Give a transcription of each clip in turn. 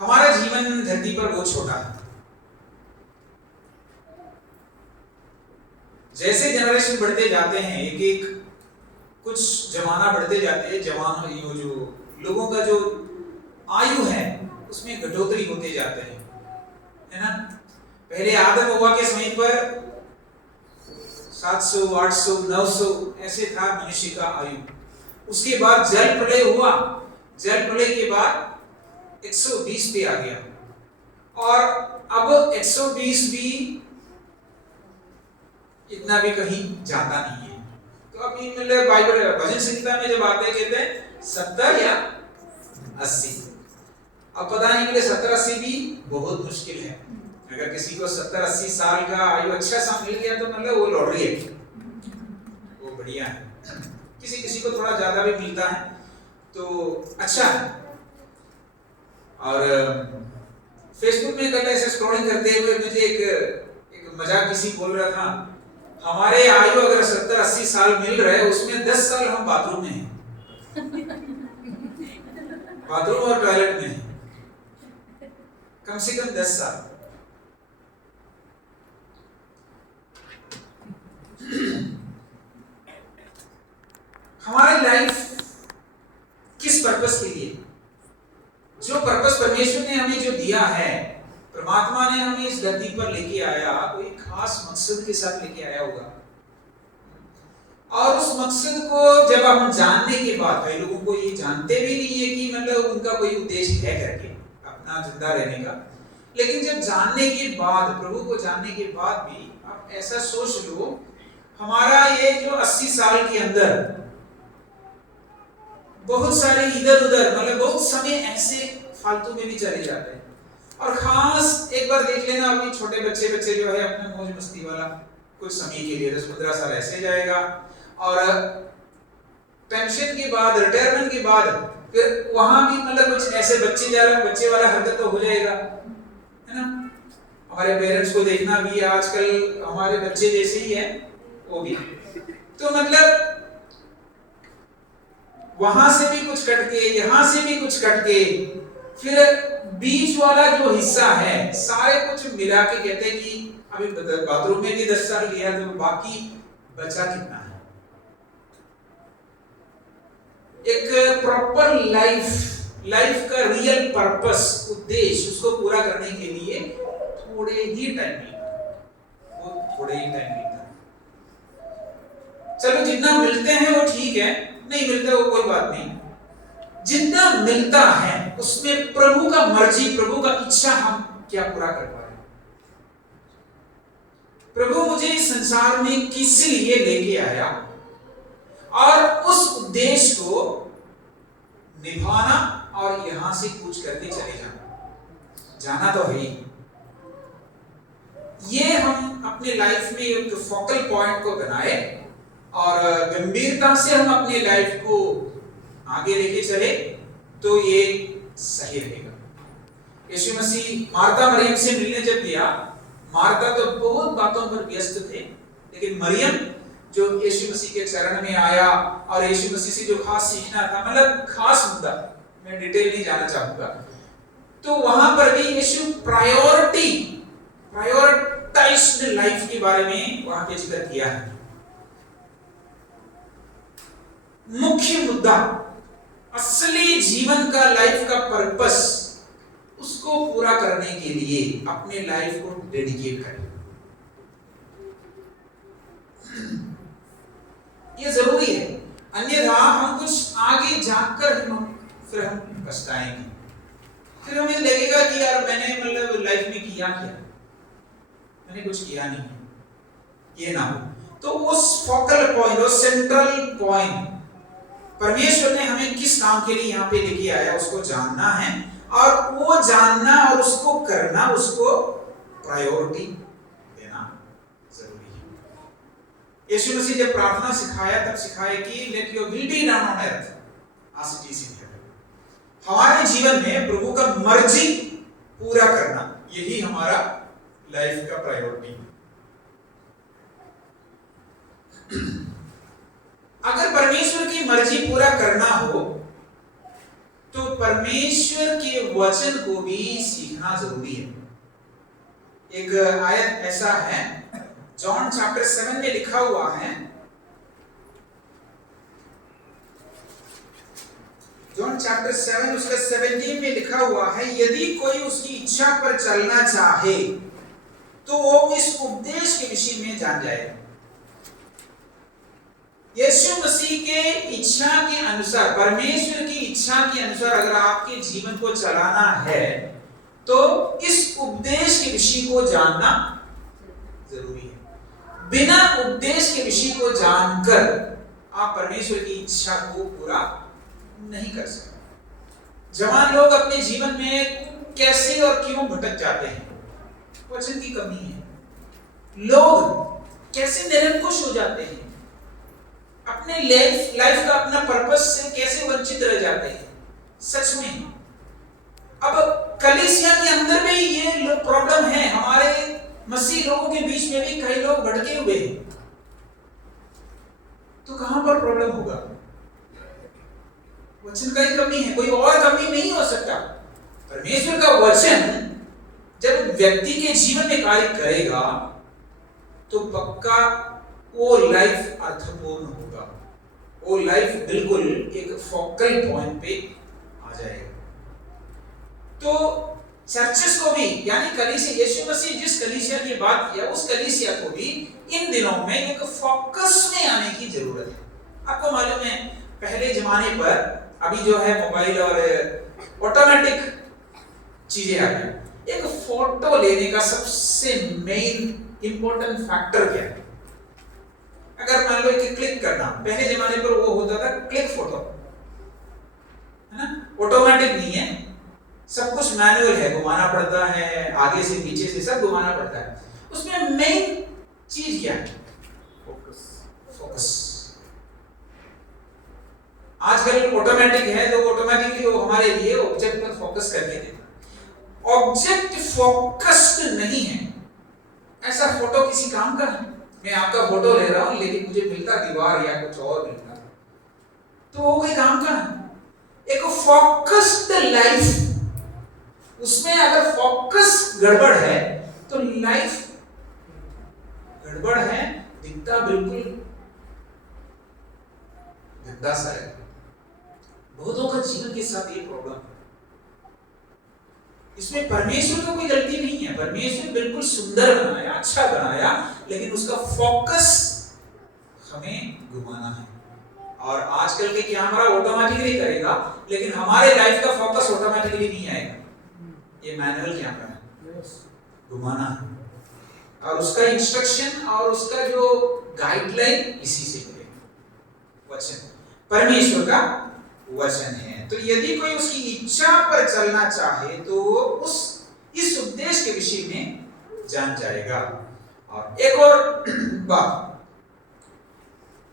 हमारा जीवन धरती पर बहुत छोटा है। जैसे जनरेशन बढ़ते जाते हैं, एक एक कुछ जमाना बढ़ते जाते हैं, जवान जो लोगों का जो आयु है उसमें घटोतरी होते जाते हैं, है ना। पहले आदम हव्वा के समय पर 700, 800, 900 ऐसे था मनुष्य का आयु। उसके बाद जल प्रलय हुआ, जल प्रलय के बाद 120 पे आ गया, और अब 120 भी इतना भी कहीं जाता नहीं है। तो अभी मतलब बाइबल भजन संहिता में जब आते कहते हैं 70 या 80। अब पता नहीं, मतलब 70-80 भी बहुत मुश्किल है। अगर किसी को 70-80 साल का आयु अच्छा सा मिल गया तो मतलब वो लॉटरी है, वो बढ़िया है। किसी किसी को थोड़ा ज्यादा भी मिलता है तो अच्छा है। और फेसबुक में कल ऐसे स्क्रॉलिंग करते हुए मुझे एक मजाक किसी बोल रहा था, हमारे आयु अगर 70-80 साल मिल रहे उसमें 10 साल हम बाथरूम में हैं, बाथरूम और टॉयलेट में हैं, कम से कम 10 साल। हमारी लाइफ किस पर्पस के लिए, जो पर्पस परमेश्वर ने हमें जो दिया है, परमात्मा ने हमें इस धरती पर लेके आया, कोई खास मकसद के साथ लेके आया होगा। और उस मकसद को जब हम जानने के बाद, कई लोगों को ये जानते भी नहीं है कि मतलब उनका कोई उद्देश्य है करके अपना जिंदा रहने का, लेकिन जब जानने के बाद, प्रभु को जानने के बाद भी आप ऐसा सोच लो, हमारा ये जो 80 साल के अंदर बहुत सारे इधर उधर मतलब बहुत समय ऐसे फालतू में भी चले जाते हैं। और खास एक बार देख लेना, अभी छोटे बच्चे जो है अपने मौज मस्ती वाला कुछ समय के लिए 10-15 साल ऐसे जाएगा, और पेंशन के बाद, रिटायरमेंट के बाद फिर वहां भी मतलब कुछ ऐसे बच्चे वाला हरकत तो हो जाएगा, है ना। हमारे पेरेंट्स को देखना भी आजकल हमारे बच्चे जैसे ही है वो भी, तो मतलब वहां से भी कुछ कट के, यहां से भी कुछ कट के, फिर बीच वाला जो हिस्सा है सारे कुछ मिला के कहते हैं कि अभी बाथरूम में भी 10 साल लिया तो बाकी बचा कितना है। एक प्रॉपर लाइफ का रियल पर्पस, उद्देश्य, उसको पूरा करने के लिए थोड़े ही टाइम मिलता है, वो थोड़े ही टाइम मिलता है। चलो जितना मिलते हैं वो ठीक है, नहीं मिलता वो कोई बात नहीं, जितना मिलता है उसमें प्रभु का मर्जी, प्रभु का इच्छा हम क्या पूरा कर पा रहे हैं। प्रभु मुझे इस संसार में किस लिए लेके आया और उस उद्देश्य को निभाना, और यहां से कुछ करके चले जाना तो है ही। ये हम अपने लाइफ में एक फोकल पॉइंट को बनाए और गंभीरता से हम अपने लाइफ को आगे लेके चले तो ये सही रहेगा। यीशु मसीह मार्था मरियम से मिलने जब गया, मार्था तो बहुत बातों पर व्यस्त थे, लेकिन मरियम जो यीशु मसीह के चरण में आया और यीशु मसीह से जो खास सीखना था, मतलब खास मुद्दा, मैं डिटेल नहीं जाना चाहूंगा, तो वहां पर भी यीशु प्रायोरिटाइज्ड लाइफ के बारे में वहां पे जिक्र किया है। मुख्य मुद्दा, असली जीवन का, लाइफ का पर्पस, उसको पूरा करने के लिए अपने लाइफ को डेडिकेट करें। ये जरूरी है, अन्यथा हम कुछ आगे जाकर फिर हम पछताएंगे, फिर हमें लगेगा कि यार मैंने मतलब लाइफ में किया क्या, मैंने कुछ किया नहीं, ये ना हो। तो उस फोकल पॉइंट, उस सेंट्रल पॉइंट, परमेश्वर ने हमें किस काम के लिए यहाँ पे लेके आया उसको जानना है, और वो जानना और उसको करना, उसको प्रायोरिटी देना जरूरी है। यीशु मसीह जब प्रार्थना सिखाया तब सिखाया कि let your will be done on earth as it is in heaven. हमारे जीवन में प्रभु का मर्जी पूरा करना, यही हमारा लाइफ का प्रायोरिटी है। अगर परमेश्वर की मर्जी पूरा करना हो तो परमेश्वर के वचन को भी सीखना जरूरी है। एक आयत ऐसा है, जॉन चैप्टर 7 में लिखा हुआ है, जॉन चैप्टर 7 उसका 17 में लिखा हुआ है, यदि कोई उसकी इच्छा पर चलना चाहे तो वो इस उपदेश के विषय में जान जाएगा। यीशु मसीह के इच्छा के अनुसार, परमेश्वर की इच्छा के अनुसार अगर आपके जीवन को चलाना है तो इस उपदेश के विषय को जानना जरूरी है। बिना उपदेश के विषय को जानकर आप परमेश्वर की इच्छा को पूरा नहीं कर सकते। जवान लोग अपने जीवन में कैसे और क्यों भटक जाते हैं? वचन की कमी है। लोग कैसे निरंकुश हो जाते हैं, अपने लाइफ का अपना पर्पस से कैसे वंचित रह जाते हैं। सच में अब कलीसिया के अंदर में ये प्रॉब्लम है, हमारे मसीह लोगों के बीच में भी कई लोग भटके हुए हैं। तो कहां पर प्रॉब्लम होगा? वचन का ही कमी है, कोई और कमी नहीं हो सकता। परमेश्वर का वचन जब व्यक्ति के जीवन में कार्य करेगा तो पक्का वो लाइफ अर्थपूर्ण होगा, वो लाइफ बिल्कुल एक फोकल पॉइंट पे आ जाएगा। तो चर्चेस को भी, यानी कलीसिया, यीशु मसीह जिस कलीसिया की बात किया उस कलीसिया को भी इन दिनों में एक फोकस में आने की जरूरत है। आपको मालूम है पहले जमाने पर, अभी जो है मोबाइल और ऑटोमेटिक चीजें आ गई, एक फोटो लेने का सबसे मेन इंपॉर्टेंट फैक्टर क्या है? अगर मान लो कि क्लिक करना, पहले जमाने पर वो होता था क्लिक फोटो, है ना, ऑटोमेटिक नहीं है, सब कुछ मैनुअल है, घुमाना पड़ता है, आगे से पीछे से सब घुमाना पड़ता है। उसमें मेन चीज क्या है? फोकस। आजकल ऑटोमेटिक है तो ऑटोमेटिकली वो हमारे लिए ऑब्जेक्ट पर फोकस करके देता। ऑब्जेक्ट फोकस्ड नहीं है, ऐसा फोटो किसी काम का है। मैं आपका फोटो ले रहा हूं लेकिन मुझे मिलता दीवार या कुछ और मिलता, तो वो कोई काम का है। एक फोकस्ड लाइफ, उसमें अगर फोकस गड़बड़ है तो लाइफ गड़बड़ है, दिखता बिल्कुल गंदा सा है। बहुतों का जीवन के साथ ये प्रॉब्लम है। इसमें परमेश्वर को कोई गलती नहीं है, परमेश्वर बिल्कुल सुंदर बनाया, अच्छा बनाया, लेकिन उसका फोकस हमें घुमाना है। और आजकल के कैमरा ऑटोमेटिकली करेगा, लेकिन हमारे लाइफ का फोकस ऑटोमेटिकली नहीं आएगा। ये मैनुअल कैमरा है, घुमाना है, और उसका इंस्ट्रक्शन और उसका जो गाइडलाइन इसी से मिलेगा। वचन परमेश्वर का वचन है। तो यदि कोई उसकी इच्छा पर चलना चाहे तो उस इस उपदेश के विषय में जान जाएगा। और एक और बात,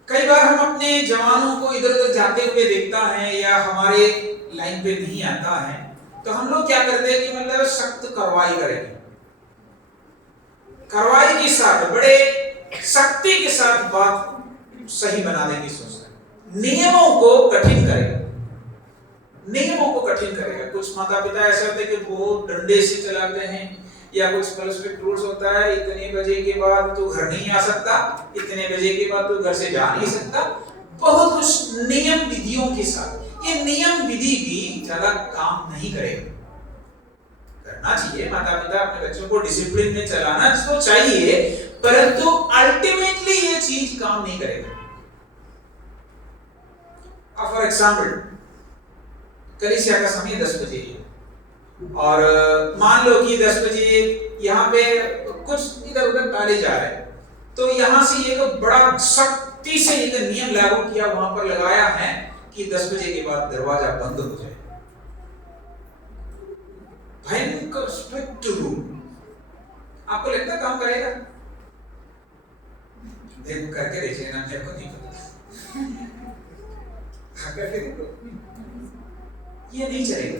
कई बार हम अपने जवानों को इधर उधर जाते हुए देखता है या हमारे लाइन पे नहीं आता है, तो हम लोग क्या करते हैं कि मतलब सख्त कार्रवाई करेंगे, कार्रवाई के साथ, बड़े सख्ती के साथ बात सही बनाने की सोचते हैं, नियमों को कठिन करेगा, नियमों को कठिन करेगा। कुछ माता पिता ऐसे होते हैं कि बहुत डंडे से चलाते हैं, या कुछ पर्सपेक्ट रूल्स होता है, इतने बजे के बाद तो घर नहीं आ सकता, इतने बजे के बाद तो घर से जा नहीं सकता, बहुत कुछ नियम विधियों के साथ। ये नियम विधि भी ज्यादा काम नहीं करेगा। करना चाहिए, माता पिता अपने बच्चों को डिसिप्लिन में चलाना तो चाहिए, परंतु अल्टीमेटली ये चीज काम नहीं करेगा। फॉर एग्जाम्पल, कलीसिया का समय 10 बजे है और मान लो कि 10 बजे यहाँ पे कुछ इधर उधर टाले जा रहे हैं, तो यहाँ से एक बड़ा सख्ती से एक नियम लागू किया, वहां पर लगाया है कि 10 बजे के बाद दरवाजा बंद हो जाए। भयंकर स्ट्रिक्ट रूल। आपको लगता काम करेगा? देखो करके देखिए ना, मेरे को नहीं पता, करके देखो, ये नहीं चलेगा।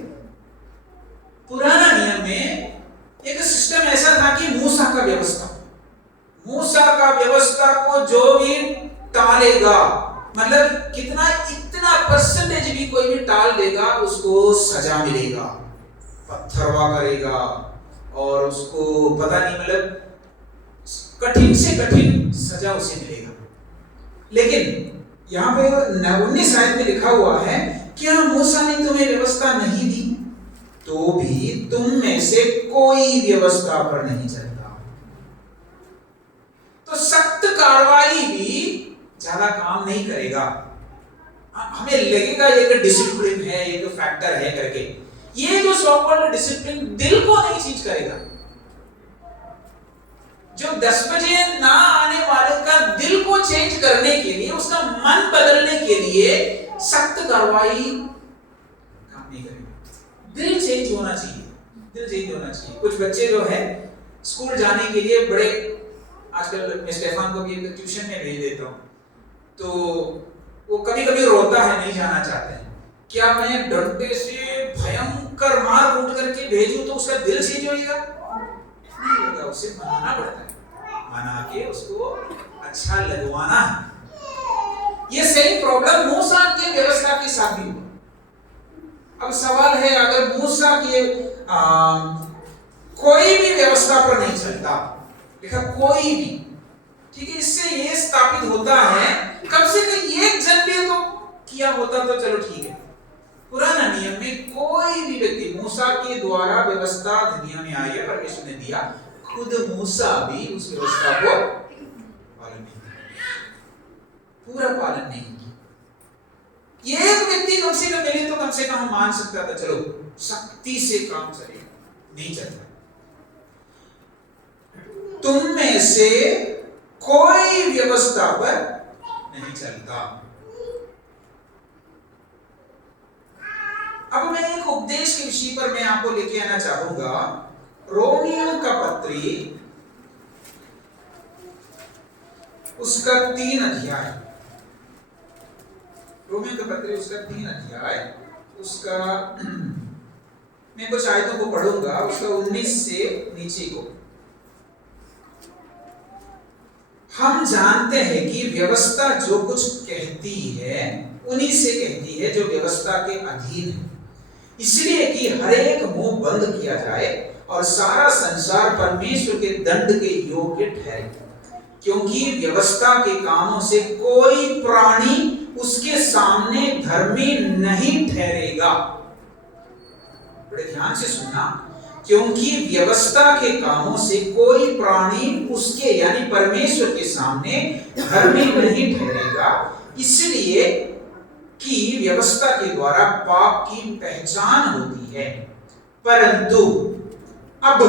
पुराना नियम में एक सिस्टम ऐसा था कि मूसा का व्यवस्था, मूसा का व्यवस्था को जो भी टालेगा, मतलब कितना इतना परसेंटेज भी कोई भी टाल देगा उसको सजा मिलेगा, पत्थरवा करेगा और उसको पता नहीं मतलब कठिन से कठिन सजा उसे मिलेगा। लेकिन यहाँ पे 19 आयत में लिखा हुआ है, क्या मूसा ने तुम्हें व्यवस्था नहीं दी तो भी तुम में से कोई व्यवस्था पर नहीं चलता। तो सख्त कार्रवाई भी ज्यादा काम नहीं करेगा। हमें लगेगा ये कि डिसिप्लिन है, ये तो फैक्टर है करके, ये जो सो कॉल्ड डिसिप्लिन दिल को नहीं चेंज करेगा। जो 10 बजे ना आने वाले का दिल को चेंज करने के लिए, उसका मन बदलने के लिए सख्त कार्रवाई काम नहीं करेगा। दिल चेंज होना चाहिए, दिल चेंज होना चाहिए। कुछ बच्चे जो है स्कूल जाने के लिए बड़े, आजकल मैं स्टेफान को भी ट्यूशन में भेज देता हूँ, तो वो कभी कभी रोता है, नहीं जाना चाहते हैं। क्या मैं डंडे से भयंकर मार कूट करके भेजूं तो उसका दिल चेंज होगा? नहीं होगा, उसे मनाना पड़ता है, मना के उसको अच्छा लगवाना है। ये सही प्रॉब्लम मूसा के व्यवस्था के साथ भी हुआ। अब सवाल है, अगर मूसा के कोई भी व्यवस्था पर नहीं चलता, देखा कोई भी, ठीक है, इससे ये स्थापित होता है कम से कम एक जन भी तो किया होता तो चलो ठीक है। पुराना नियम में कोई भी व्यक्ति, मूसा के द्वारा व्यवस्था दुनिया में आई है, परमेश्वर ने दिया, खुद मूसा भी उस व्यवस्था को पालन नहीं किया, पूरा पालन नहीं किया। एक व्यक्ति कम से कम मिले तो कम से कम हम मान सकता था चलो सख्ती से काम चलेगा, नहीं चलता। तुम में से कोई व्यवस्था पर नहीं चलता। अब मैं एक उपदेश के विषय पर मैं आपको लेके आना चाहूंगा। रोमियो का पत्री उसका 3 अध्याय, रोमियो का पत्री उसका 3 अध्याय, उसका मैं कुछ आयतों को पढ़ूंगा, उसका 19 से नीचे को। हम जानते हैं कि व्यवस्था जो कुछ कहती है उन्हीं से कहती है जो व्यवस्था के अधीन है, इसलिए कि हर एक मुंह बंद किया जाए और सारा संसार परमेश्वर के दंड के योग्य ठहरे, क्योंकि व्यवस्था के कामों से कोई प्राणी उसके सामने धर्मी नहीं ठहरेगा। बड़े ध्यान से सुनना, क्योंकि व्यवस्था के कामों से कोई प्राणी उसके यानी परमेश्वर के सामने धर्मी नहीं ठहरेगा, इसलिए कि व्यवस्था के द्वारा पाप की पहचान होती है। परंतु अब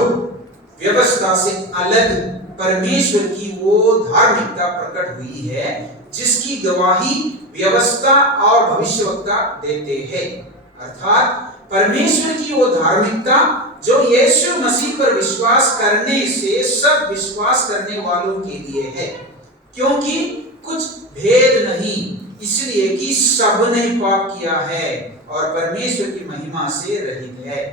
व्यवस्था से अलग परमेश्वर की वो धार्मिकता प्रकट हुई है जिसकी गवाही व्यवस्था और भविष्यवक्ता देते हैं, अर्थात परमेश्वर की वो धार्मिकता जो यीशु मसीह पर विश्वास करने से सब विश्वास करने वालों के लिए है, क्योंकि कुछ भेद नहीं, इसलिए कि सबने पाप किया है और परमेश्वर की महिमा से रहित है,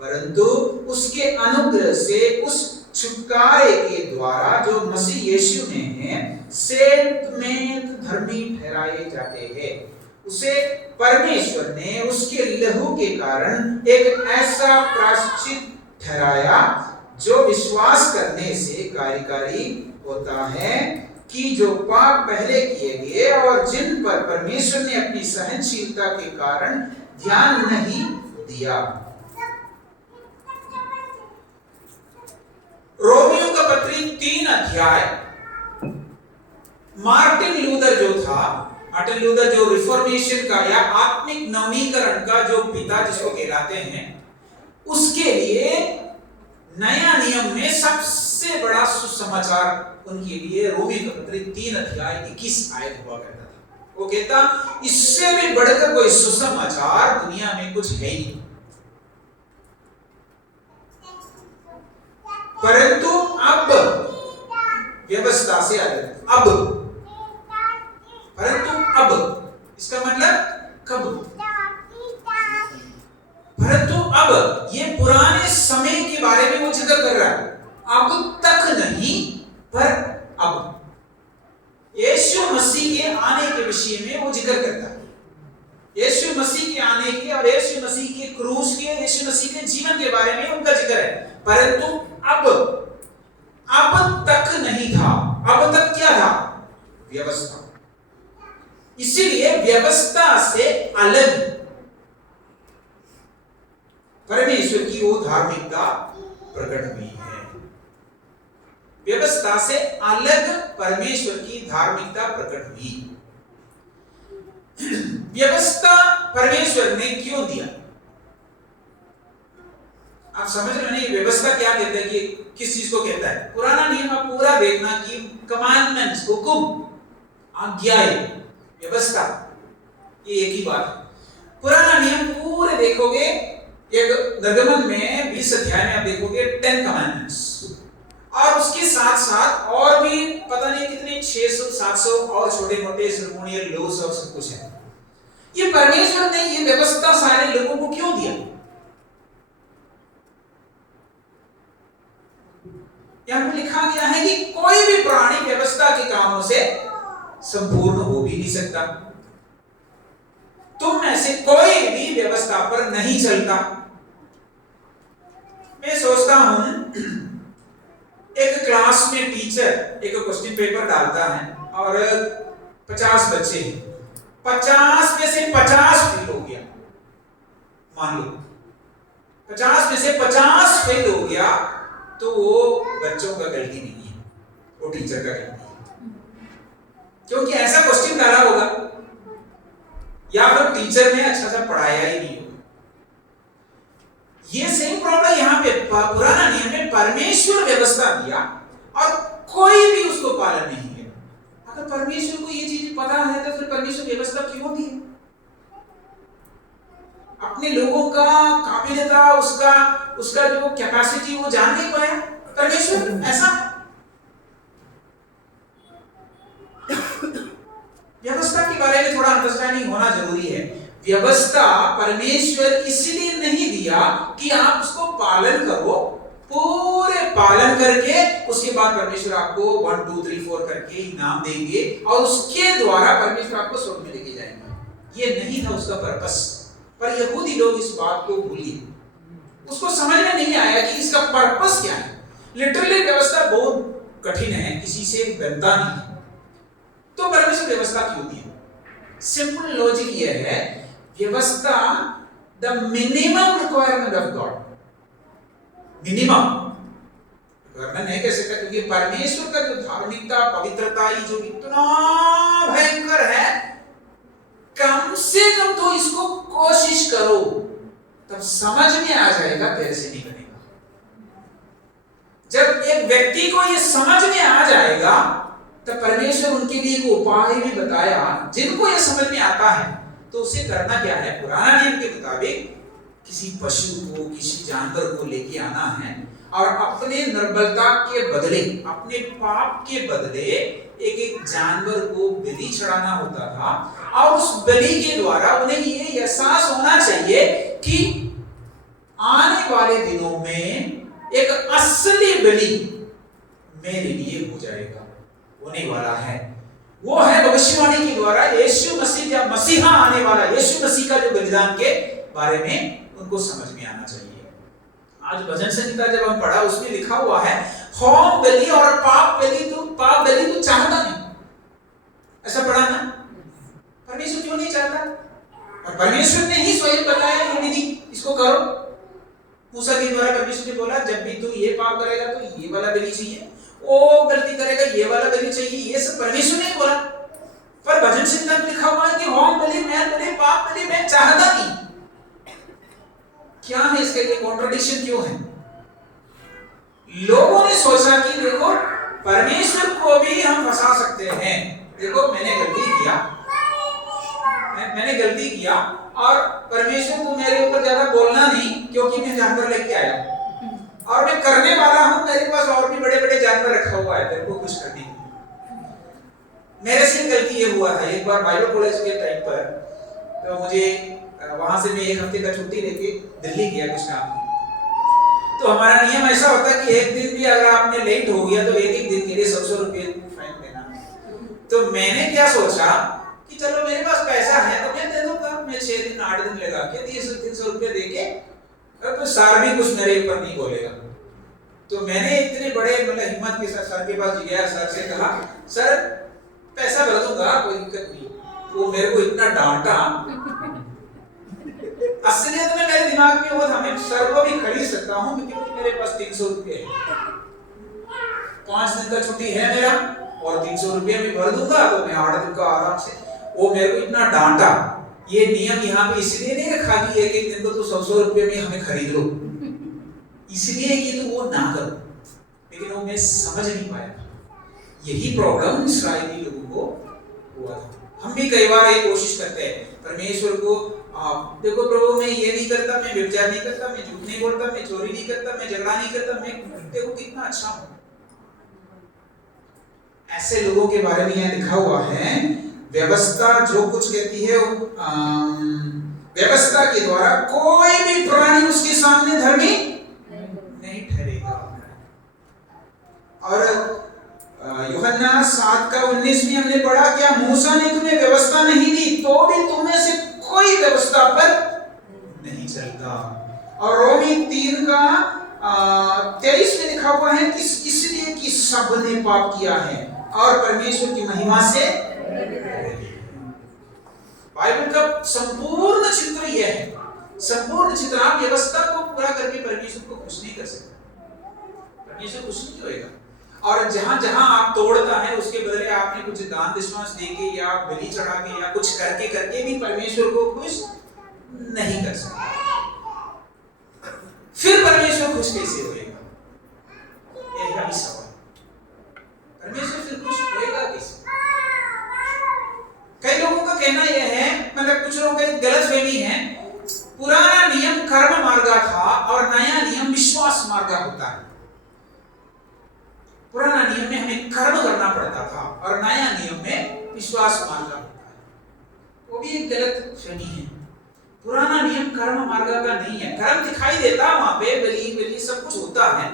परंतु उसके अनुग्रह से उस छुटकारे के द्वारा जो मसीह यीशु में है समेत धर्मी ठहराए जाते हैं। उसे परमेश्वर ने उसके लहू के कारण एक ऐसा प्रायश्चित ठहराया जो विश्वास करने से कार्यकारी होता है कि जो पाप पहले किए गए और जिन पर परमेश्वर ने अपनी सहनशीलता के कारण ध्यान नहीं दिया। रोमियो का पत्री 3 अध्याय, मार्टिन लूथर जो था, मार्टिन लूथर जो रिफॉर्मेशन का या आत्मिक नवीनीकरण का जो पिता जिसको कहलाते हैं, उसके लिए नया नियम में सबसे बड़ा सुसमाचार उनके लिए रोमियो का पत्री 3 अध्याय 21 आयत हुआ करता था। वो कहता इससे भी बढ़कर कोई सुसमाचार दुनिया में कुछ है ही नहीं, परंतु अब व्यवस्था से अलग, अब परंतु अब इसका मतलब कब, परंतु अब ये पुराने समय के बारे में वो जिक्र कर रहा है, अब तक नहीं पर अब यीशु मसीह के आने के विषय में वो जिक्र करता है। यीशु मसीह के आने के और यीशु मसीह के क्रूस के, यीशु मसीह के जीवन के बारे में उनका जिक्र है, परंतु अब तक नहीं था। अब तक क्या था? व्यवस्था। इसीलिए व्यवस्था से अलग परमेश्वर की वो धार्मिकता प्रकट हुई है। व्यवस्था से अलग परमेश्वर की धार्मिकता प्रकट हुई। व्यवस्था परमेश्वर ने क्यों दिया? आप समझ रहे हो नहीं? व्यवस्था क्या कहता है, कि किस चीज को कहता है? पुराना नियम आप पूरा देखना कि कमांडमेंट्स, हुक्म, आज्ञाएं, व्यवस्था, ये एक ही बात है। पुराना नियम पूरे देखोगे, एक निर्गमन में 20 अध्याय में आप देखोगे 10 कमांडमेंट्स, और उसके साथ साथ और भी पता नहीं कितने 600 700 और छोटे मोटे सेरेमोनियल लॉज और सब कुछ है। ये परमेश्वर ने ये व्यवस्था सारे लोगों को क्यों दिया? यहां पर लिखा गया है कि कोई भी प्राणी व्यवस्था के कामों से संपूर्ण हो भी नहीं सकता। तुम में से कोई भी व्यवस्था पर नहीं चलता। मैं सोचता हूं, एक क्लास में टीचर एक क्वेश्चन पेपर डालता है और 50 बच्चे हैं, 50 में से 50 फेल हो गया। मान लो 50 में से 50 फेल हो गया, तो वो बच्चों का गलती नहीं है, वो टीचर का गलती है, क्योंकि ऐसा क्वेश्चन डाला होगा, या फिर टीचर ने अच्छा सा पढ़ाया ही नहीं होगा। ये सेम प्रॉब्लम यहाँ पे पुराना नियम में परमेश्वर व्यवस्था दिया और कोई भी उसको पालन नहीं किया। अगर परमेश्वर को ये चीज पता है तो फिर परमेश्वर व्यवस्था क्यों दी? अपने लोगों का काबिलियता, उसका जो कैपेसिटी वो जान नहीं पाया परमेश्वर। ऐसा व्यवस्था के बारे में थोड़ा अंडरस्टैंडिंग होना जरूरी है। व्यवस्था परमेश्वर इसलिए नहीं दिया कि आप उसको पालन करो, पूरे पालन करके उसके बाद परमेश्वर आपको 1 2 3 4 करके इनाम देंगे और उसके द्वारा परमेश्वर आपको स्वर्ग में लेके जाएंगे। ये नहीं था उसका पर्पस। पर यहूदी लोग इस बात को भूलिए, उसको समझ में नहीं आया कि इसका पर्पस क्या है। लिटरली व्यवस्था बहुत कठिन है, किसी से बनता नहीं है, तो परमेश्वर व्यवस्था क्यों दी? सिंपल लॉजिक ये है, व्यवस्था the minimum requirement of God. Minimum requirement नहीं कह सकता, क्योंकि परमेश्वर का जो धार्मिकता, पवित्रता, ये जो इतना भयंकर है, कम से कम तो इसको कोशिश करो, तब समझ में आ जाएगा, तेरे से नहीं बनेगा। जब एक व्यक्ति को ये समझ में आ जाएगा, तब परमेश्वर उनके लिए एक उपाय भी बताया। जिनको ये समझ में आता है तो उसे करना क्या है? पुराना नियम के मुताबिक किसी पशु को, किसी जानवर को लेके आना है और अपने निर्बलता के बदले, अपने पाप के बदले एक जानवर को बलि चढ़ाना होता था। और उस बलि के द्वारा उन्हें ये एहसास होना चाहिए कि आने वाले दिनों में एक असली बलि मेरे लिए हो जाएगा, होने वाला है। वो है भविष्यवाणी के द्वारा यीशु मसीह या मसीहा आने वाला, यीशु मसीह का जो बलिदान के बारे में उनको समझ में आना चाहिए। आज भजन संहिता जब हम पढ़ा, उसमें लिखा हुआ है, होम बलि और पाप बलि तो चाहता नहीं। ऐसा पढ़ा ना? परमेश्वर क्यों नहीं चाहता? और परमेश्वर ने ही स्वयं बताया ये विधि, इसको करो। मूसा के द्वारा परमेश्वर ने बोला, जब भी तू ये पाप करेगा तो ये वाला बलि चाहिए, वो गलती करेगा ये वाला बलि चाहिए। ये सब परमेश्वर ने बोला, पर भजन संहिता में लिखा हुआ है कि होम बलि, मैं बलि, पाप बलि मैं चाहता नहीं। क्या है इसका, ये कॉन्ट्रडिक्शन क्यों है? लोगों ने सोचा कि देखो परमेश्वर को भी हम फंसा सकते हैं। देखो मैंने गलती किया और परमेश्वर को मेरे ऊपर ज्यादा बोलना नहीं, क्योंकि मैं जानवर लेके आया और मैं करने वाला हूं, मेरे पास और भी बड़े बड़े जानवर रखा हुआ है तेरे को कुछ करने के लिए। मेरे से गलती ये हुआ था, एक बार बाइबल कॉलेज के टाइम पर, तो मुझे वहां से मैं 1 हफ्ते का छुट्टी लेके दिल्ली गया कुछ काम। तो हमारा नियम ऐसा होता है कि एक दिन भी अगर आपने लेट हो गया तो एक दिन के लिए 100 रुपये फाइन देना। तो मैंने क्या सोचा कि चलो मेरे पास पैसा है तो मैं दे दूंगा, मैं 6 दिन 8 दिन लगा के 300 रुपये देके तो सर भी कुछ मेरे ऊपर नहीं बोलेगा। तो मैंने इतने बड़े मतलब हिम्मत के साथ सर के पास गया, सर से कहा सर पैसा भर दूंगा कोई दिक्कत नहीं। वो मेरे को इतना डांटा, असलियत में मेरे दिमाग में वो था मैं सर को भी खरीद सकता हूँ क्योंकि मेरे पास 300 रुपये है, 5 दिन का छुट्टी है मेरा और 300 रुपये में भर दूंगा तो मैं 8 दिन का आराम से। वो मेरे को इतना डांटा। ये नियम यहाँ पे इसलिए नहीं रखा कि एक एक दिन को तो 100 रुपये में हमें खरीद लो, इसलिए कि तुम वो ना करो, लेकिन वो मैं समझ नहीं पाया। यही प्रॉब्लम इस्राएली लोगों को हुआ था। हम भी कई बार ये कोशिश करते हैं परमेश्वर को देखो प्रभु मैं ये नहीं करता, मैं व्यभिचार नहीं करता, मैं झूठ नहीं बोलता, मैं चोरी नहीं करता, मैं झगड़ा नहीं करता, मैं देखो कितना अच्छा हूं। ऐसे लोगों के बारे में यहाँ लिखा हुआ है व्यवस्था जो कुछ कहती है व्यवस्था के द्वारा कोई भी प्राणी उसके सामने धर्मी नहीं ठहरेगा। और यूहन्ना 7:19 में हमने पढ़ा क्या मूसा ने तुम्हें व्यवस्था नहीं दी तो भी तुम्हें से कोई व्यवस्था पर नहीं चलता। और रोमी 3:23 में लिखा हुआ है कि इसलिए कि सब ने पाप किया है और परमेश्वर की महिमा से। बाइबल का संपूर्ण चित्र यह है, संपूर्ण चित्र। आप व्यवस्था को पूरा करके परमेश्वर को खुश नहीं कर सकते, परमेश्वर खुश नहीं होएगा। और जहां जहां आप तोड़ता है उसके बदले आपने कुछ दान दशमांश देके या बलि चढ़ा के या कुछ करके भी परमेश्वर को खुश नहीं कर सकते। फिर परमेश्वर खुश कैसे होएगा? यह है सवाल। परमेश्वर फिर खुश होएगा कैसे? कई लोगों का कहना यह है, मतलब कुछ लोगों की गलतफहमी है, पुराना नियम कर्म मार्गा था और नया नियम विश्वास मार्गा होता है। पुराना नियम में हमें कर्म करना पड़ता था और नया नियम में विश्वास मार्गा होता है। वो भी एक गलतफहमी है। पुराना नियम कर्म मार्गा का नहीं है। कर्म दिखाई देता वहां पे, बलि सब कुछ होता है,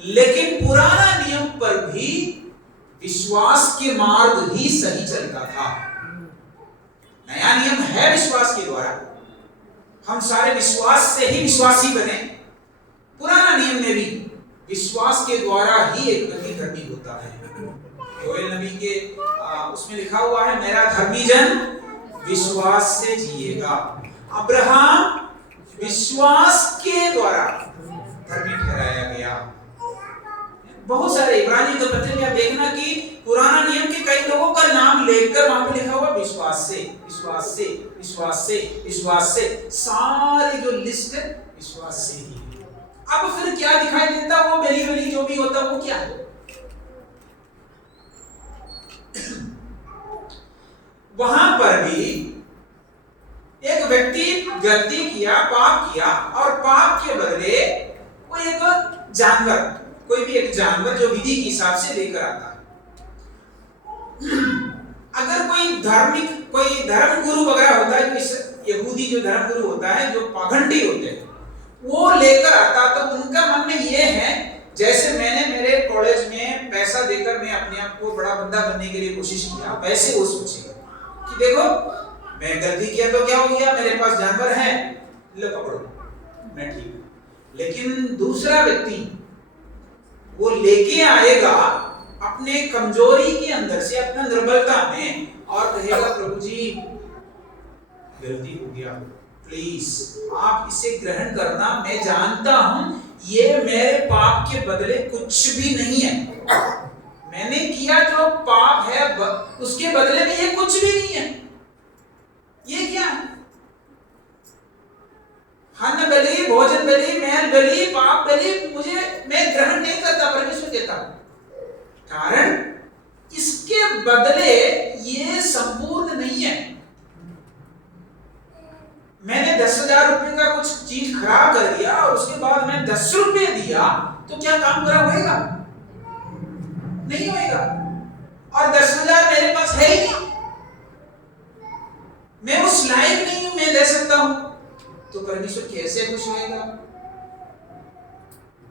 लेकिन पुराना नियम पर भी विश्वास के मार्ग ही सही चलता था। नया नियम है विश्वास के द्वारा, हम सारे विश्वास से ही विश्वासी बने। पुराना नियम में भी विश्वास के द्वारा ही एक व्यक्ति धर्मी होता है। योएल नबी के उसमें लिखा हुआ है मेरा धर्मी जन विश्वास से जिएगा। अब्राहम विश्वास के द्वारा धर्मी ठहराया गया। बहुत सारे इब्रानी के पत्र में आप देखना कि पुराना नियम के कई लोगों का नाम लेकर वहां पे लिखा हुआ विश्वास से, विश्वास से, विश्वास से, विश्वास से, सारी जो लिस्ट है विश्वास से ही। अब फिर क्या दिखाई देता? वो बलि जो भी होता वो क्या है? वहां पर भी एक व्यक्ति गलती किया, पाप किया और पाप के बदले वो एक जानवर, कोई भी एक जानवर जो विधि के हिसाब से लेकर आता है। अगर कोई धर्म गुरु वगैरह होता है, यहूदी जो धर्म गुरु होता है, जो पाखंडी होते हैं, वो लेकर आता तो उनका मन में ये है जैसे मैंने मेरे कॉलेज में पैसा देकर मैं अपने आप को बड़ा बंदा बनने के लिए कोशिश किया, वैसे वो सोचेगा कि देखो मैं गलती किया तो क्या हो गया, मेरे पास जानवर है, लो पकड़ो, मैं ठीक हूं। लेकिन दूसरा व्यक्ति वो लेके आएगा अपने कमजोरी के अंदर से, अपना निर्बलता में, और कहेगा प्रभु जी गलती हो गया, प्लीज आप इसे ग्रहण करना, मैं जानता हूं ये मेरे पाप के बदले कुछ भी नहीं है, मैंने किया जो पाप है उसके बदले में ये कुछ भी नहीं है। ये क्या है? अन्न बलि, भोजन बलि, मैल बलि, पाप बलि मैं ग्रहण नहीं करता, परमेश्वर कहता। कारण इसके बदले ये संपूर्ण नहीं है। मैंने 10,000 रुपए का कुछ चीज खराब कर दिया और उसके बाद मैं 10 रुपए दिया तो क्या काम पूरा होएगा? नहीं होएगा। और 10,000 मेरे पास है ही नहीं, मैं उस लायक नहीं हूं मैं दे सकता हूं, तो परमेश्वर कैसे खुश होएगा?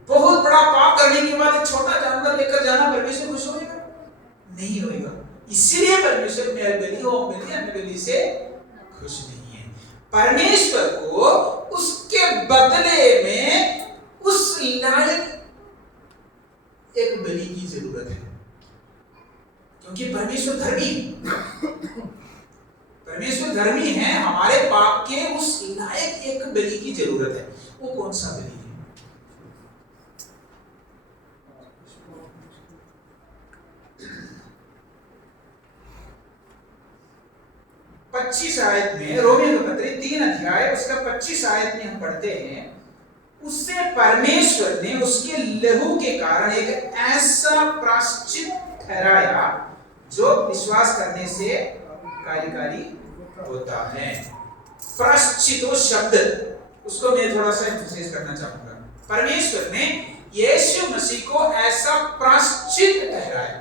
बहुत बड़ा पाप करने के बाद एक छोटा जानवर लेकर जाना परमेश्वर खुश होएगा? नहीं होएगा। इसलिए परमेश्वर मेरे बलि से खुश नहीं है। परमेश्वर को उसके बदले में उस लायक एक बलि की जरूरत है, क्योंकि परमेश्वर धर्मी है। परमेश्वर धर्मी है, हमारे पाप के उस लायक एक बलि की जरूरत है। वो कौन सा बलि है? 25 आयत में, रोमियो के पत्री 3 अध्याय उसका 25 आयत में हम पढ़ते हैं, उससे परमेश्वर ने उसके लहू के कारण एक ऐसा प्रायश्चित ठहराया जो विश्वास करने से कार्यकारी होता है। प्रायश्चित शब्द, उसको मैं थोड़ा सा एम्फसाइज करना चाहूंगा। परमेश्वर ने यीशु मसीह को ऐसा प्रायश्चित ठहराया।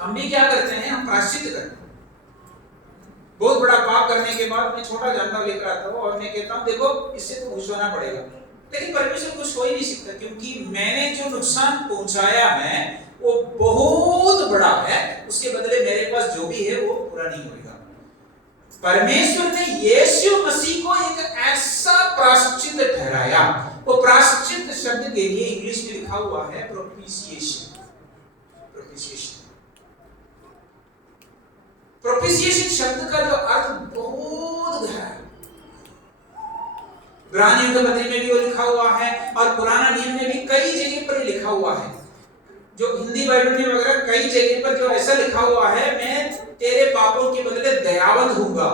हम भी क्या करते हैं? हम प्रायश्चित करते हैं। बहुत बड़ा पाप करने के बाद मैं छोटा जानवर लेकर आता हूँ और मैं कहता हूँ देखो इससे तो खुश होना पड़ेगा, लेकिन परमेश्वर खुश हो ही नहीं सकता, क्योंकि मैंने जो नुकसान पहुंचाया है वो बहुत बड़ा है, उसके बदले मेरे पास जो भी है वो पूरा नहीं होगा। परमेश्वर ने यीशु मसीह को एक ऐसा प्रायश्चित ठहराया। वो प्रायश्चित शब्द के लिए इंग्लिश में लिखा हुआ है प्रोपिशिएशन। प्रोपिशिएशन शब्द का जो अर्थ बहुत गहरा है। इब्रानियों के पत्री में भी वो लिखा हुआ है और पुराना नियम में भी कई जगह पर लिखा हुआ है। जो हिंदी बाइबल में वगैरह कई जगह पर जो ऐसा लिखा हुआ है, मैं तेरे पापों के बदले दयावंत होऊंगा।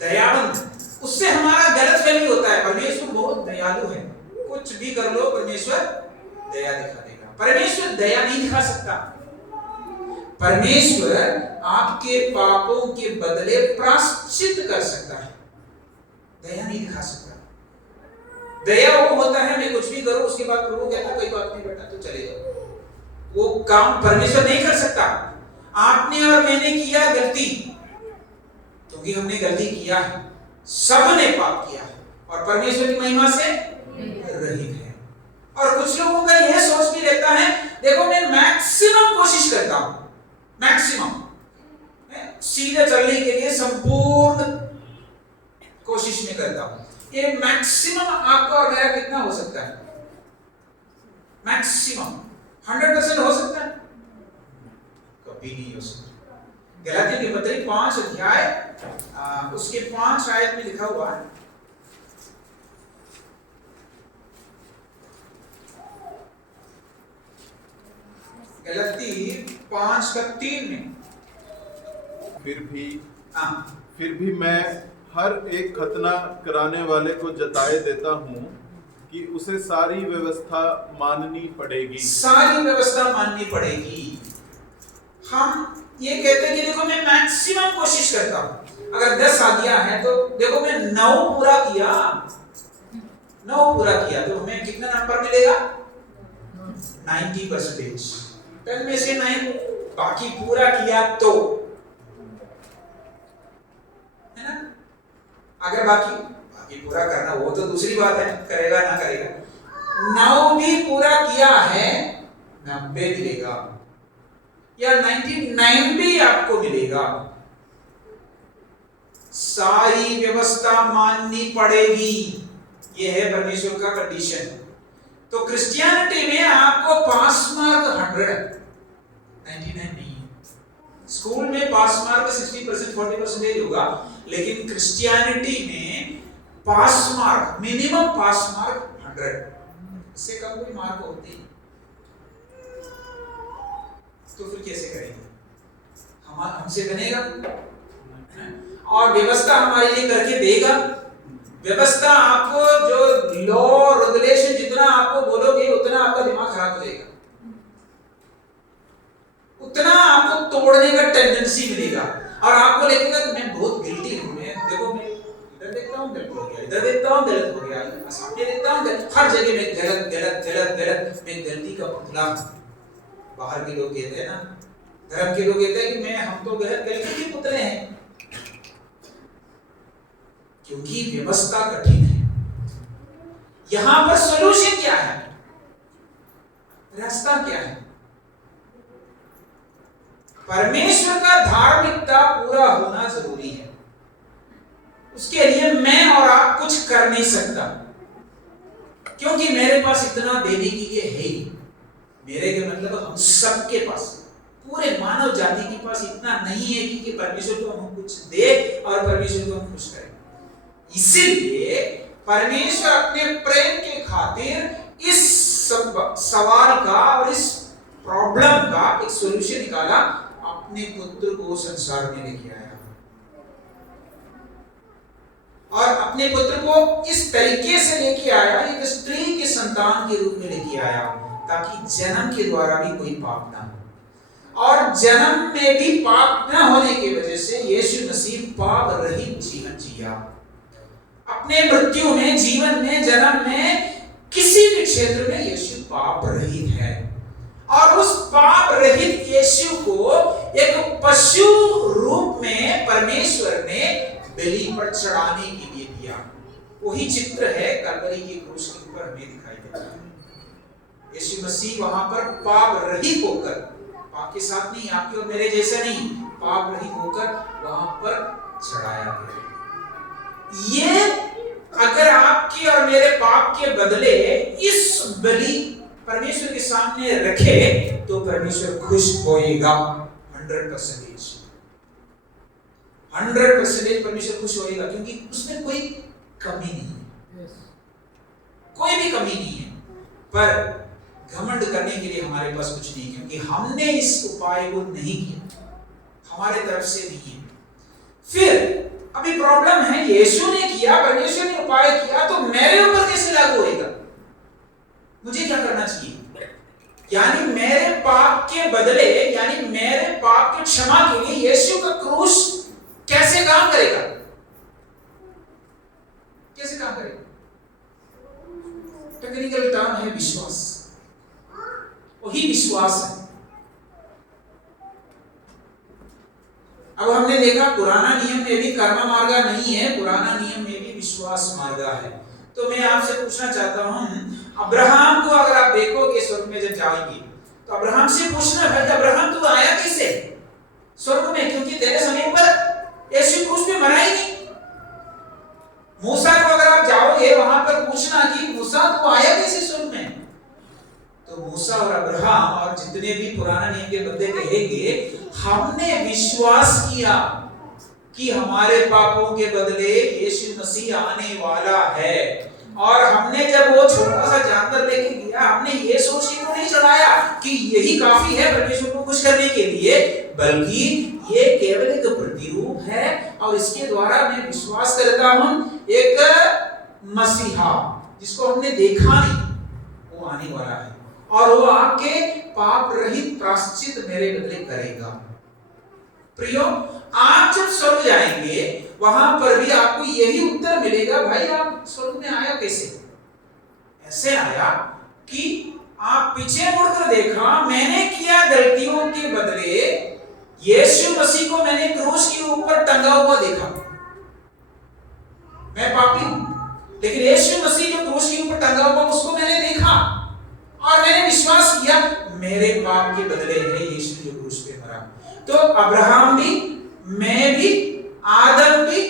दयावंत, उससे हमारा गलतफहमी होता है। परमेश्वर बहुत दयालु है, कुछ भी कर लो परमेश्वर दया दिखा देगा। परमेश्वर दया नहीं दिखा सकता। परमेश्वर आपके पापों के बदले प्रायश्चित कर सकता है, दया नहीं दिखा सकता। दया वो होता है मैं कुछ भी करूं उसके बाद प्रभु कहता कोई बात नहीं बेटा तो चले जाओ, वो काम परमेश्वर नहीं कर सकता। आपने और मैंने किया गलती, क्योंकि हमने गलती किया है, सबने पाप किया है और परमेश्वर की महिमा से रहित है। और कुछ लोगों का यह सोच भी रहता है देखो मैं मैक्सिमम कोशिश करता हूं, मैक्सिमम सीधे चलने के लिए संपूर्ण कोशिश में करता हूं। ये मैक्सिमम आपका और मेरा कितना हो सकता है? मैक्सिमम 100% हो सकता है? कभी नहीं हो सकता। गलातियों के पत्री 5 अध्याय उसके 5 आयत में लिखा हुआ है, गलाती 5:3 में, फिर भी मैं हर एक खतना कराने वाले को जताए देता हूँ कि उसे सारी व्यवस्था माननी पड़ेगी। सारी व्यवस्था माननी पड़ेगी। हम ये कहते हैं कि देखो मैं मैक्सिमम कोशिश करता हूँ, अगर 10 आ गया है तो देखो मैं 9 पूरा किया, 9 पूरा किया तो हमें कितना नंबर मिलेगा? 90%। 10 में से 9 बाकी पूरा किया तो, है ना? अगर बाकी पूरा करना वो तो दूसरी बात है, करेगा ना करेगा। 9 भी पूरा किया है 90 मिलेगा या 99 भी आपको मिलेगा। सारी व्यवस्था माननी पड़ेगी, यह है परमेश्वर का कंडीशन। तो क्रिश्चियनिटी में आपको पास मार्क 100, 99 नहीं है। स्कूल में पास मार्क 60% 40% होगा, लेकिन क्रिश्चियनिटी में पास मार्क, मिनिमम पास मार्क 100, इससे कम कोई मार्क होती है। तो फिर कैसे करेंगे? हमसे बनेगा? और व्यवस्था हमारे लिए करके देगा? व्यवस्था आपको जो लॉ रेगुलेशन जितना आपको बोलोगे उतना आपका दिमाग खराब हो जाएगा, उतना आपको तोड़ने का टेंडेंसी मिलेगा और आपको लगेगा कि मैं बहुत गिल्टी हूं। मैं देखो मैं इधर देखता हूं गलत हो गया, इधर देखता हूं गलत हो गया, सामने देखता हूं हर जगह में गलत गलत गलत गलत, मैं गलती का पुतला। बाहर के लोग कहते हैं ना, धर्म के लोग कहते हैं कि मैं हम तो गलती के पुतले हैं, क्योंकि व्यवस्था कठिन है। यहां पर सॉल्यूशन क्या है? रास्ता क्या है? परमेश्वर का धार्मिकता पूरा होना जरूरी है। उसके लिए मैं और आप कुछ कर नहीं सकता, क्योंकि मेरे पास इतना देने के लिए है ही। मेरे के मतलब हम सबके पास, पूरे मानव जाति के पास इतना नहीं है कि परमेश्वर को हम कुछ दे और परमेश्वर को हम खुश करें। इसीलिए परमेश्वर अपने प्रेम के खातिर इस सवाल का और इस प्रॉब्लम का एक सॉल्यूशन निकाला, अपने पुत्र को संसार में लेके आया। और अपने पुत्र को इस तरीके से लेके आया, एक स्त्री के संतान के रूप में लेके आया, ताकि जन्म के द्वारा भी कोई पाप ना हो। और जन्म में भी पाप न होने की वजह से यीशु मसीह पाप रहित जीवन जिया। अपने मृत्यु में, जीवन में, जन्म में, किसी भी क्षेत्र में यीशु पाप रहित है। और उस पाप रहित यीशु को एक पशु रूप में परमेश्वर ने बलि पर चढ़ाने के लिए दिया। वही चित्र है कलवरी की क्रूस के ऊपर हमें दिखाई देता है। यीशु मसीह वहां पर पाप रहित होकर, पाप के साथ नहीं, आपके और मेरे जैसे नहीं, पाप रहित होकर वहां पर चढ़ाया गया। ये अगर आपके और मेरे पाप के बदले इस बलि परमेश्वर के सामने रखे तो परमेश्वर खुश होएगा। 100% परमेश्वर खुश होएगा, क्योंकि उसमें कोई कमी नहीं है, कोई भी कमी नहीं है। पर घमंड करने के लिए हमारे पास कुछ नहीं, क्योंकि हमने इस उपाय को नहीं किया, हमारे तरफ से नहीं है। फिर अभी प्रॉब्लम है, यीशु ने किया, परमेश्वर ने उपाय किया, तो मेरे ऊपर कैसे लागू होएगा? मुझे क्या करना चाहिए? यानी मेरे पाप के बदले, यानी मेरे पाप की क्षमा के लिए यीशु का क्रूस कैसे काम करेगा? कैसे काम करेगा? टेक्निकल टर्म है विश्वास। वही विश्वास है। अब हमने देखा पुराना नियम में भी कर्म मार्ग नहीं है, पुराना नियम में भी विश्वास मार्ग है। तो मैं आपसे पूछना चाहता हूं, अब्राहम को अगर आप देखोगे स्वर्ग में जब जाएंगे, तो अब्राहम से पूछना, भाई अब्राहम तू आया कैसे स्वर्ग में? क्योंकि तेरे समय पर यीशु क्रूस पे मरा ही नहीं। मूसा को अगर आप जाओगे वहां पर पूछना कि मूसा तू आया कैसे स्वर्ग में, तो मूसा और अब्राहम और जितने भी पुराना नियम के बंदे कहेंगे, हमने विश्वास किया कि हमारे पापों के बदले यीशु मसीह आने वाला है। और हमने जब वो छोटा सा जानवर लेके गया, हमने ये सोच के तो नहीं चढ़ाया कि यही काफी है परमेश्वर को खुश करने के लिए, बल्कि ये केवल एक प्रतिरूप है। और इसके द्वारा मैं विश्वास करता हूं एक मसीहा जिसको हमने देखा नहीं, वो आने वाला है और वो आपके पाप रहित प्रायश्चित मेरे बदले करेगा। प्रियो, आप जब स्वर्ग जाएंगे वहां पर भी आपको यही उत्तर मिलेगा, भाई आप स्वर्ग में आया कैसे? ऐसे आया कि आप पीछे मुड़कर देखा, मैंने किया गलतियों के बदले यीशु मसीह को मैंने क्रूस के ऊपर टंगा हुआ देखा। मैं पापी हूं, लेकिन यीशु मसीह जो क्रूस के ऊपर टंगा हुआ उसको मैंने देखा और मैंने विश्वास किया मेरे पाप के बदले है यीशु जो क्रूस पे मरा। तो अब्राहम भी, मैं भी, आदम भी,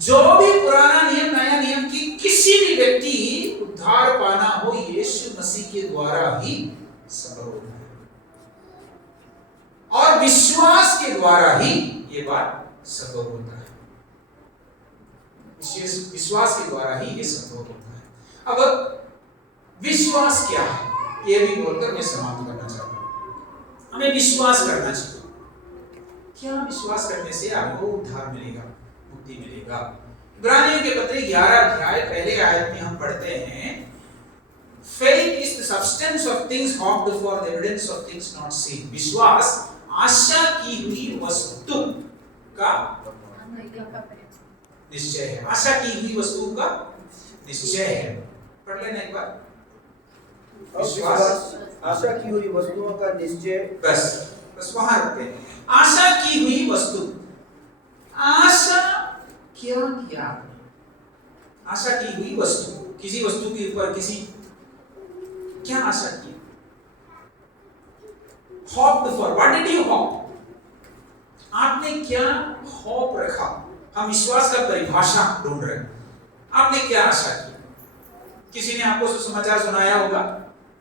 जो भी पुराना नियम नया नियम की किसी भी व्यक्ति उद्धार पाना हो यीशु मसीह के द्वारा ही संभव होता है और विश्वास के द्वारा ही ये बात संभव होता है। विश्वास के द्वारा ही ये संभव होता है। अब विश्वास क्या है ये भी बोलकर मैं समाप्त करना चाहता हूं। हमें विश्वास करना चाहिए। क्या विश्वास करने से आपको उद्धार मिलेगा, मुक्ति मिलेगा? इब्रानियों के पत्र 11 अध्याय पहले आयत में हम पढ़ते हैं, faith is the substance of things hoped for, the evidence of things not seen. विश्वास आशा की हुई वस्तु का निश्चय है। आशा की हुई वस्तु का निश्चय है। पढ़ लेना एक बार। विश्वास आशा की हुई वस्तुओं का निश्चय। बस वहां रखते हैं। आशा की हुई वस्तु। आशा क्या किया? आशा की हुई वस्तु, किसी वस्तु के ऊपर किसी क्या आशा की? Hoped for. What did you hope? आपने क्या होप रखा? हम विश्वास का परिभाषा ढूंढ रहे हैं। आपने क्या आशा की? किसी ने आपको सुसमाचार सुनाया होगा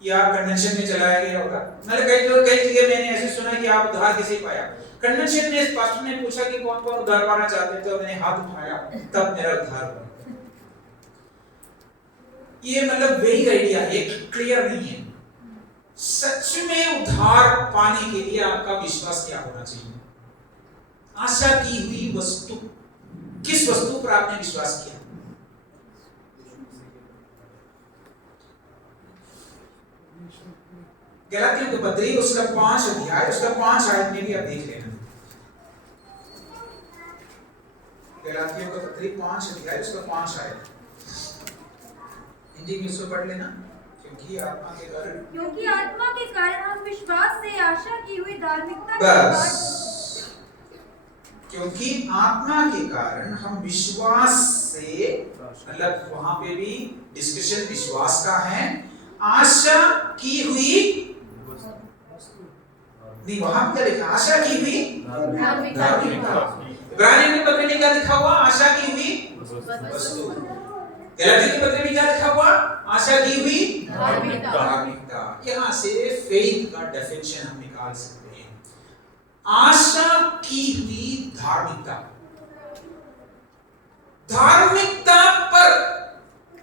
या कन्वेंशन में चलाया गया होगा। मतलब कई जगह मैंने ऐसे सुना कि आप उद्धार कैसे पाया। कन्वेंशन में पास्टर ने पूछा कि कौन कौन उद्धार पाना चाहते हैं, तो मैंने हाथ उठाया, तब मेरा उद्धार हुआ। ये मतलब वही आइडिया है, क्लियर नहीं है। सच में उद्धार पाने के लिए आपका विश्वास क्या होना चाहिए? आशा की हुई वस्तु, किस वस्तु पर आपने विश्वास किया? गलातियों के पत्री उसका 5 अध्याय उसका 5 आयत में भी आप देख लेना। गलातियों का पत्री 5 अध्याय उसका 5 आयत हिंदी में उसको पढ़ लेना। क्योंकि आत्मा के कारण हम विश्वास से आशा की हुई धार्मिकता बस, क्योंकि आत्मा के कारण हम विश्वास से, मतलब वहां पे भी डिस्कशन विश्वास का है, आशा की हुई नहीं, वहां पे लिखा आशा की हुई धार्मिकता। इब्रानियों के पत्र में क्या लिखा हुआ? आशा की हुई वस्तु। गलातियों के पत्र में क्या लिखा हुआ? आशा की हुई धार्मिकता। यहां से फेथ का डेफिनेशन हम निकाल सकते हैं। आशा की हुई धार्मिकता, धार्मिकता पर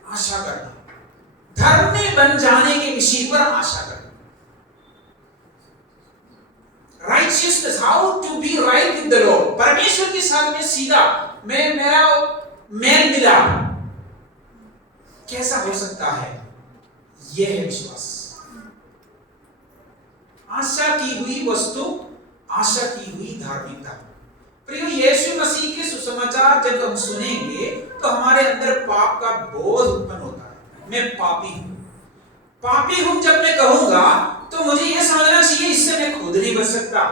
आशा करना, धर्मी बन जाने के विषय पर आशा करना। Righteousness, how to be right with the Lord, परमेश्वर के साथ में सीधा मेरा मेल मिला, कैसा हो सकता है? यह है विश्वास। आशा की हुई वस्तु, आशा की हुई धार्मिकता। प्रियो, यीशु मसीह के सुसमाचार जब हम सुनेंगे तो हमारे अंदर पाप का बोध उत्पन्न होता है। मैं पापी हूं, पापी हूं जब मैं कहूंगा तो मुझे यह समझना चाहिए इससे मैं खुद नहीं बच सकता।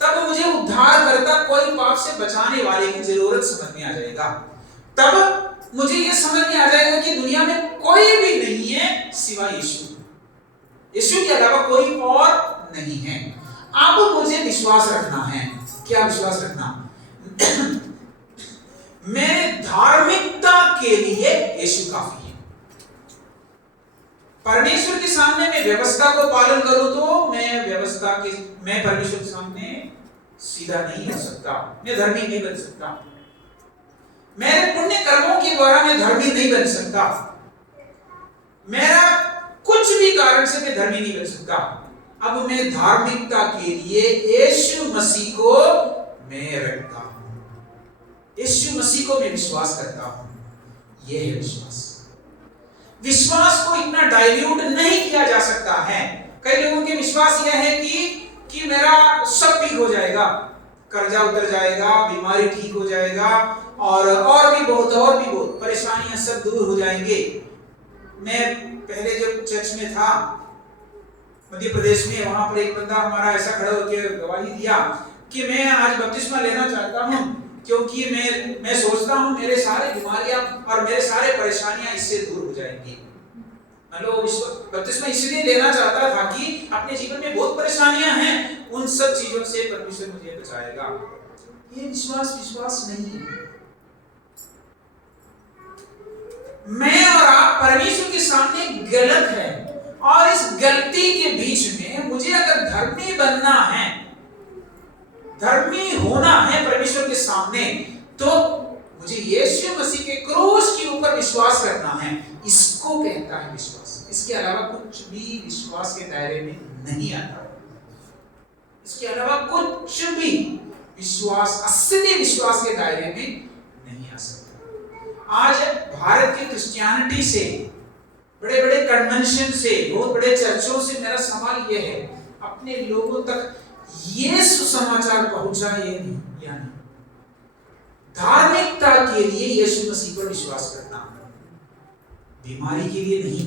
तब मुझे उद्धार करता कोई पाप से बचाने वाले की जरूरत समझ में आ जाएगा। तब मुझे यह समझ में आ जाएगा कि दुनिया में कोई भी नहीं है सिवाय यीशु, यीशु के अलावा कोई और नहीं है। अब मुझे विश्वास रखना है। क्या विश्वास रखना? मेरे धार्मिकता के लिए यीशु काफी है। परमेश्वर के सामने मैं व्यवस्था को पालन करूं तो मैं परमेश्वर के सामने सीधा नहीं हो सकता, मैं धर्मी नहीं बन सकता। मेरे पुण्य कर्मों के द्वारा मैं धर्मी नहीं बन सकता। मेरा कुछ भी कारण से मैं धर्मी नहीं बन सकता। अब मैं धार्मिकता के लिए यीशु मसीह को मैं रखता हूं, यीशु मसीह को मैं विश्वास करता हूं। यह है विश्वास। विश्वास को इतना डाइल्यूट नहीं किया जा सकता है। कई लोगों के विश्वास यह है कि मेरा सब ठीक हो जाएगा, कर्जा उतर जाएगा, बीमारी ठीक हो जाएगा, और भी बहुत परेशानियां सब दूर हो जाएंगे। मैं पहले जब चर्च में था मध्य प्रदेश में, वहां पर एक बंदा हमारा ऐसा खड़ा होकर गवाही दिया कि मैं आज बपतिस्मा लेना चाहता हूं क्योंकि मैं सोचता हूं मेरे सारे बीमारियां और मेरे सारे परेशानियां इससे दूर हो जाएंगी। मतलब बपतिस्मा इसलिए लेना चाहता था कि अपने जीवन में बहुत परेशानियां हैं, उन सब चीजों से परमेश्वर मुझे बचाएगा। ये विश्वास नहीं है। मैं और आप परमेश्वर के सामने गलत है, और इस गलती के बीच में मुझे अगर धर्मी बनना है, धर्मी होना है परमेश्वर के सामने, तो मुझे यीशु मसीह के क्रूस के ऊपर विश्वास करना है। इसको कहता है विश्वास। इसके अलावा कुछ भी विश्वास के दायरे में नहीं आता। इसके अलावा कुछ भी विश्वास, असली विश्वास के दायरे में नहीं आ सकता। आज भारत की क्रिश्चियनिटी से, बड़े बड़े कन्वेंशन से, बहुत बड़े चर्चों से मेरा सवाल यह है, अपने लोगों तक ये सुसमाचार पहुंचा या नहीं? धार्मिकता के लिए यीशु मसीह पर विश्वास करना, बीमारी के लिए नहीं।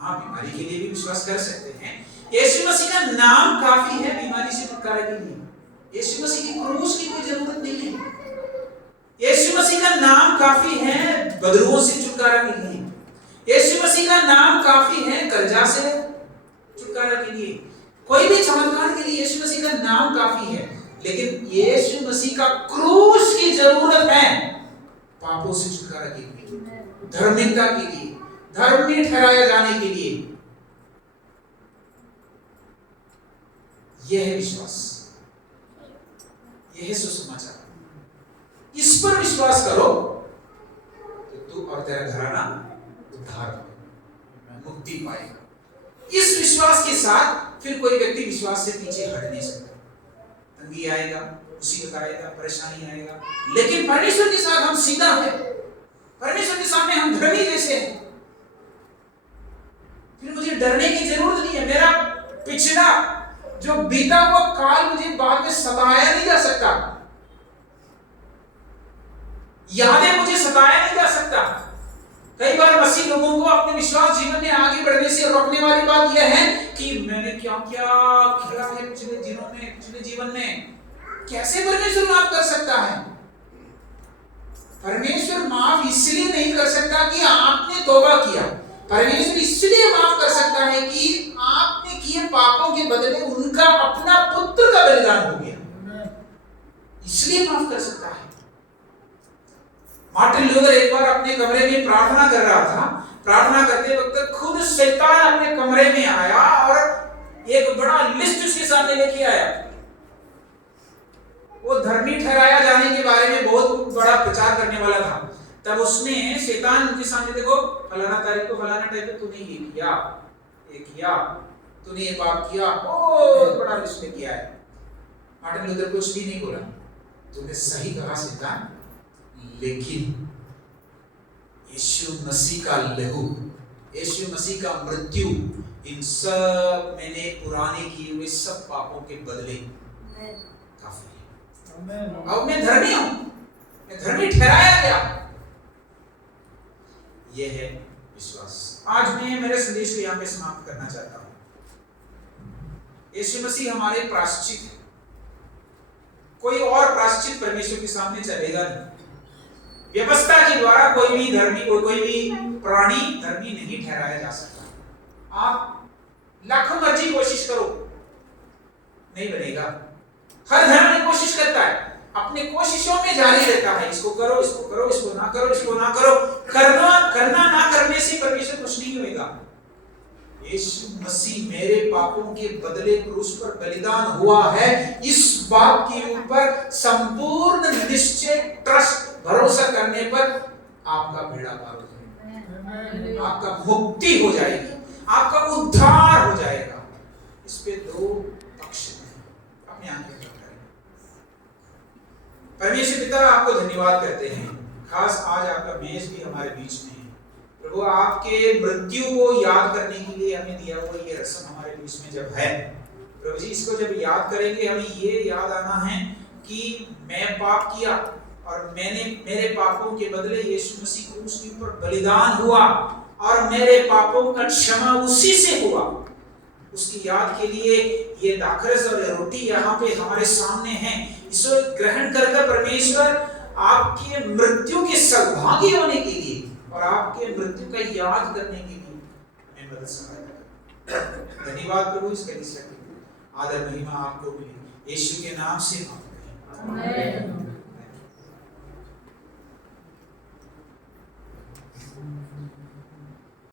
हाँ, बीमारी के लिए भी विश्वास कर सकते हैं। यीशु मसीह का नाम काफी है बीमारी से छुटकारा के लिए। यीशु मसीह की क्रूस की कोई जरूरत नहीं है। यीशु मसीह का नाम काफी है बदरुओं से छुटकारा के लिए। यीशु मसीह का नाम काफी है कर्जा से छुटकारा के लिए। कोई भी चमत्कार के लिए यीशु मसीह का नाम काफी है। लेकिन यीशु मसीह का क्रूस की जरूरत है पापों से छुटकारा के लिए, धार्मिकता के लिए, धर्मी ठहराया जाने के लिए। यह है विश्वास, यह है सुसमाचार। इस पर विश्वास करो तो तू और तेरा घराना उद्धार पाएगा, मुक्ति पाएगा। इस विश्वास के साथ फिर कोई व्यक्ति विश्वास से पीछे हट नहीं सकता। तंगी आएगा, मुसीबत आएगा, परेशानी आएगा, लेकिन परमेश्वर के साथ हम सीधा है, परमेश्वर के सामने हम धर्मी जैसे हैं, फिर मुझे डरने की जरूरत नहीं है। मेरा पिछड़ा जो बीता हुआ काल मुझे बाद में सताया नहीं जा सकता, यादें मुझे सताया नहीं जा सकता। कई बार मसीह लोगों को अपने विश्वास जीवन में आगे बढ़ने से रोकने वाली बात यह है कि मैंने क्या क्या किया है पिछले दिनों में, पिछले जीवन में। कैसे परमेश्वर माफ कर सकता है? परमेश्वर माफ इसलिए नहीं कर सकता कि आपने तौबा किया, परमेश्वर इसलिए माफ कर सकता है कि आपने किए पापों के बदले उनका अपना पुत्र का बलिदान हो गया, इसलिए माफ कर सकता है। मार्टिन लूथर एक बार अपने कमरे में प्रार्थना कर रहा था। प्रार्थना करते वक्त खुद शैतान अपने कमरे में आया और एक बड़ा लिस्ट उसके सामने लेके आया। वो धर्मी ठहराया जाने के बारे में बहुत बड़ा प्रचार करने वाला था। तब उसने शैतान उनके सामने, देखो फलाना तारीख को फलाना टाइम पे तूने ये किया, तूने ये पाप किया, बहुत बड़ा लिस्ट लेके आया। मार्टिन लूथर कुछ भी नहीं बोला, तूने सही कहा शैतान, लेकिन यीशु मसीह का लहू, यीशु मसीह का मृत्यु, इन सब मैंने पुराने किए हुए सब पापों के बदले काफी है। अब मैं धर्मी हूं, मैं धर्मी ठहराया गया। यह है विश्वास। आज मैं मेरे संदेश को यहां पे समाप्त करना चाहता हूं। यीशु मसीह हमारे प्रायश्चित है, कोई और प्रायश्चित परमेश्वर के सामने चलेगा नहीं। व्यवस्था के द्वारा कोई भी धर्मी, कोई भी प्राणी धर्मी नहीं ठहराया जा सकता। आप लाखों मर्जी कोशिश करो, नहीं बनेगा। हर धर्म कोशिश करता है, अपने कोशिशों में जारी रहता है, इसको करो, इसको करो, इसको ना करो, इसको ना करो। करना ना करने से परमेश्वर कुछ नहीं होगा। यीशु मसीह मेरे पापों के बदले क्रूस पर बलिदान हुआ है, इस बात के ऊपर संपूर्ण निश्चय, ट्रस्ट, भरोसा करने पर आपका बेड़ा पार हो जाएगा, आपका मुक्ति हो जाएगी, आपका उद्धार हो जाएगा। इस पे दो पक्ष हैं, अपने आंखें बंद करें। परमेश्वर पिता आपको धन्यवाद करते हैं, खास आज आपका मेज भी हमारे बीच में है। प्रभु आपके मृत्यु को याद करने के लिए हमें दिया हुआ ये रस्म हमारे बीच में जब है, प्रभु जी इसको जब याद करेंगे हमें ये याद आना है कि मैं पाप किया और मेरे पापों के बदले यीशु मसीह क्रूस के ऊपर बलिदान हुआ और मेरे पापों का क्षमा उसी से हुआ। उसकी याद के लिए ये दाखरस और रोटी यहाँ पे हमारे सामने है, इसको ग्रहण करके परमेश्वर आपके मृत्यु के सौभाग्य होने के लिए और आपके मृत्यु का याद करने के लिए हमें मदद सहायता करें। धन्यवाद प्रभु, इस कलीसिया के लिए आदर महिमा आपको मिले, यीशु के नाम से मांगते हैं, आमीन।